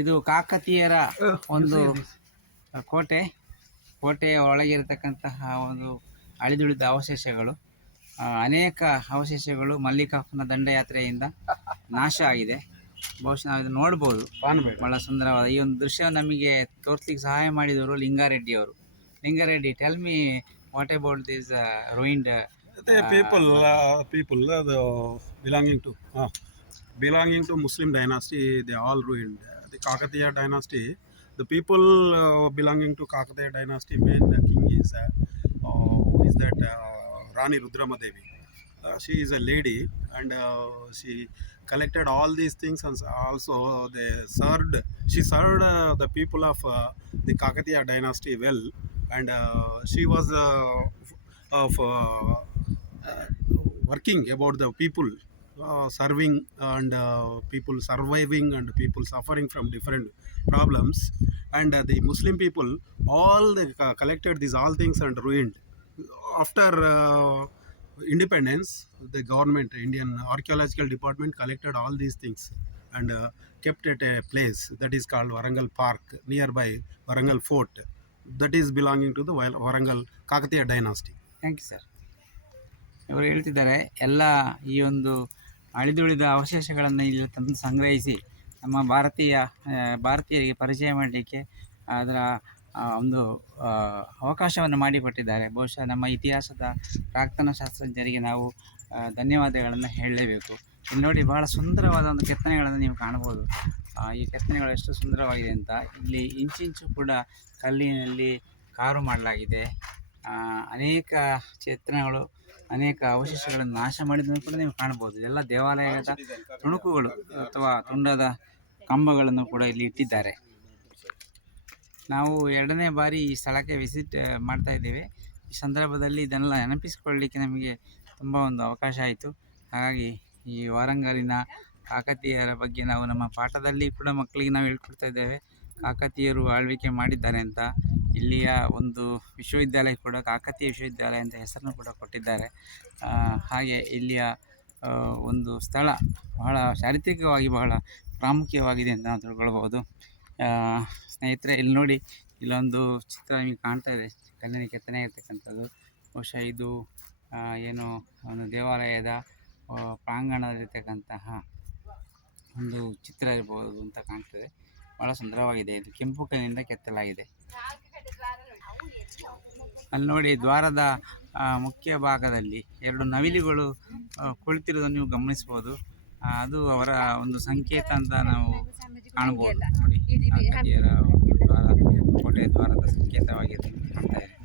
ಇದು ಕಾಕತೀಯರ ಒಂದು ಕೋಟೆಯ ಒಳಗಿರತಕ್ಕಂತಹ ಒಂದು ಅಳಿದುಳಿದ ಅವಶೇಷಗಳು. ಅನೇಕ ಅವಶೇಷಗಳು ಮಲ್ಲಿಕಾರ್ಜುನ ದಂಡಯಾತ್ರೆಯಿಂದ ನಾಶ ಆಗಿದೆ. ಬಹುಶಃ ನಾವು ಇದು ನೋಡ್ಬೋದು. ಬಹಳ ಸುಂದರವಾದ ಈ ಒಂದು ದೃಶ್ಯ ನಮಗೆ ತೋರಿಸ್ಲಿಕ್ಕೆ ಸಹಾಯ ಮಾಡಿದವರು ಲಿಂಗಾರೆಡ್ಡಿ ಅವರು. Lingareddy, tell me what about this ruined people belonging to Muslim dynasty, they all ruined. The Kakatiya dynasty, the people belonging to Kakatiya dynasty, main king is who is that Rani Rudramadevi. She is a lady, and she collected all these things, and also she served the people of the Kakatiya dynasty well, and she was working about the people, serving, and people surviving, and people suffering from different problems, and the Muslim people all they collected these all things and ruined. After independence, the government, Indian Archaeological Department, collected all these things and kept at a place that is called Warangal Park, nearby Warangal Fort, that is belonging to the Warangal Kakatiya dynasty. Thank you sir. ಇವರು ಹೇಳ್ತಿದ್ದಾರೆ, ಎಲ್ಲ ಈ ಒಂದು ಅಳಿದುಳಿದ ಅವಶೇಷಗಳನ್ನು ಇಲ್ಲಿ ತಂದು ಸಂಗ್ರಹಿಸಿ ನಮ್ಮ ಭಾರತೀಯರಿಗೆ ಪರಿಚಯ ಮಾಡಲಿಕ್ಕೆ ಅದರ ಒಂದು ಅವಕಾಶವನ್ನು ಮಾಡಿಕೊಟ್ಟಿದ್ದಾರೆ. ಬಹುಶಃ ನಮ್ಮ ಇತಿಹಾಸದ ಪ್ರಾಕ್ತನ ಶಾಸ್ತ್ರಜ್ಞರಿಗೆ ನಾವು ಧನ್ಯವಾದಗಳನ್ನು ಹೇಳಲೇಬೇಕು. ಇಲ್ಲಿ ನೋಡಿ, ಬಹಳ ಸುಂದರವಾದ ಒಂದು ಕೆತ್ತನೆಗಳನ್ನು ನೀವು ಕಾಣ್ಬೋದು. ಈ ಕೆತ್ತನೆಗಳು ಎಷ್ಟು ಸುಂದರವಾಗಿದೆ ಅಂತ. ಇಲ್ಲಿ ಇಂಚಿಂಚು ಕೂಡ ಕಲ್ಲಿನಲ್ಲಿ ಕಾರು ಮಾಡಲಾಗಿದೆ. ಅನೇಕ ಚಿತ್ರಣಗಳು, ಅನೇಕ ಅವಶೇಷಗಳನ್ನು ನಾಶ ಮಾಡಿದ್ದನ್ನು ಕೂಡ ನೀವು ಕಾಣ್ಬೋದು. ಎಲ್ಲ ದೇವಾಲಯದ ತುಣುಕುಗಳು ಅಥವಾ ತುಂಡದ ಕಂಬಗಳನ್ನು ಕೂಡ ಇಲ್ಲಿ ಇಟ್ಟಿದ್ದಾರೆ. ನಾವು 2ನೇ ಬಾರಿ ಈ ಸ್ಥಳಕ್ಕೆ ವಿಸಿಟ್ ಮಾಡ್ತಾ ಇದ್ದೇವೆ. ಈ ಸಂದರ್ಭದಲ್ಲಿ ಇದನ್ನೆಲ್ಲ ನೆನಪಿಸಿಕೊಳ್ಳಲಿಕ್ಕೆ ನಮಗೆ ತುಂಬ ಒಂದು ಅವಕಾಶ ಆಯಿತು. ಹಾಗಾಗಿ ಈ ವಾರಂಗಲಿನ ಕಾಕತೀಯರ ಬಗ್ಗೆ ನಾವು ನಮ್ಮ ಪಾಠದಲ್ಲಿ ಕೂಡ ಮಕ್ಕಳಿಗೆ ನಾವು ಹೇಳ್ಕೊಡ್ತಾ ಇದ್ದೇವೆ. ಕಾಕತೀಯರು ಆಳ್ವಿಕೆ ಮಾಡಿದ್ದಾರೆ ಅಂತ. ಇಲ್ಲಿಯ ಒಂದು ವಿಶ್ವವಿದ್ಯಾಲಯ ಕೂಡ ಕಾಕತೀಯ ವಿಶ್ವವಿದ್ಯಾಲಯ ಅಂತ ಹೆಸರನ್ನು ಕೂಡ ಕೊಟ್ಟಿದ್ದಾರೆ. ಹಾಗೆ ಇಲ್ಲಿಯ ಒಂದು ಸ್ಥಳ ಬಹಳ ಚಾರಿತ್ರಿಕವಾಗಿ ಬಹಳ ಪ್ರಾಮುಖ್ಯವಾಗಿದೆ ಅಂತ ನಾವು ತಿಳ್ಕೊಳ್ಬೋದು. ಸ್ನೇಹಿತರೆ, ಇಲ್ಲಿ ನೋಡಿ, ಇಲ್ಲೊಂದು ಚಿತ್ರ ನಿಮಗೆ ಕಾಣ್ತಾ ಇದೆ, ಕಲ್ಲಿನ ಕೆತ್ತನೆ ಇರ್ತಕ್ಕಂಥದ್ದು. ಬಹುಶಃ ಇದು ಏನು ಒಂದು ದೇವಾಲಯದ ಪ್ರಾಂಗಣದಲ್ಲಿರ್ತಕ್ಕಂತಹ ಒಂದು ಚಿತ್ರ ಇರ್ಬೋದು ಅಂತ ಕಾಣ್ತದೆ. ಭಾಳ ಸುಂದರವಾಗಿದೆ. ಇದು ಕೆಂಪು ಕಲ್ಲಿನಿಂದ ಕೆತ್ತಲಾಗಿದೆ. ಅಲ್ಲಿ ನೋಡಿ, ದ್ವಾರದ ಮುಖ್ಯ ಭಾಗದಲ್ಲಿ 2 ನವಿಲುಗಳು ಕುಳಿತಿರೋದನ್ನು ನೀವು ಗಮನಿಸ್ಬೋದು. ಅದು ಅವರ ಒಂದು ಸಂಕೇತ ಅಂತ ನಾವು ಕಾಣ್ಬೋದು. ನೋಡಿ, ಕಾಕತೀಯರ ದ್ವಾರ, ಕೋಟೆ ದ್ವಾರದ ಸಂಕೇತವಾಗಿ ಕಾಣ್ತಾ ಇದೆ.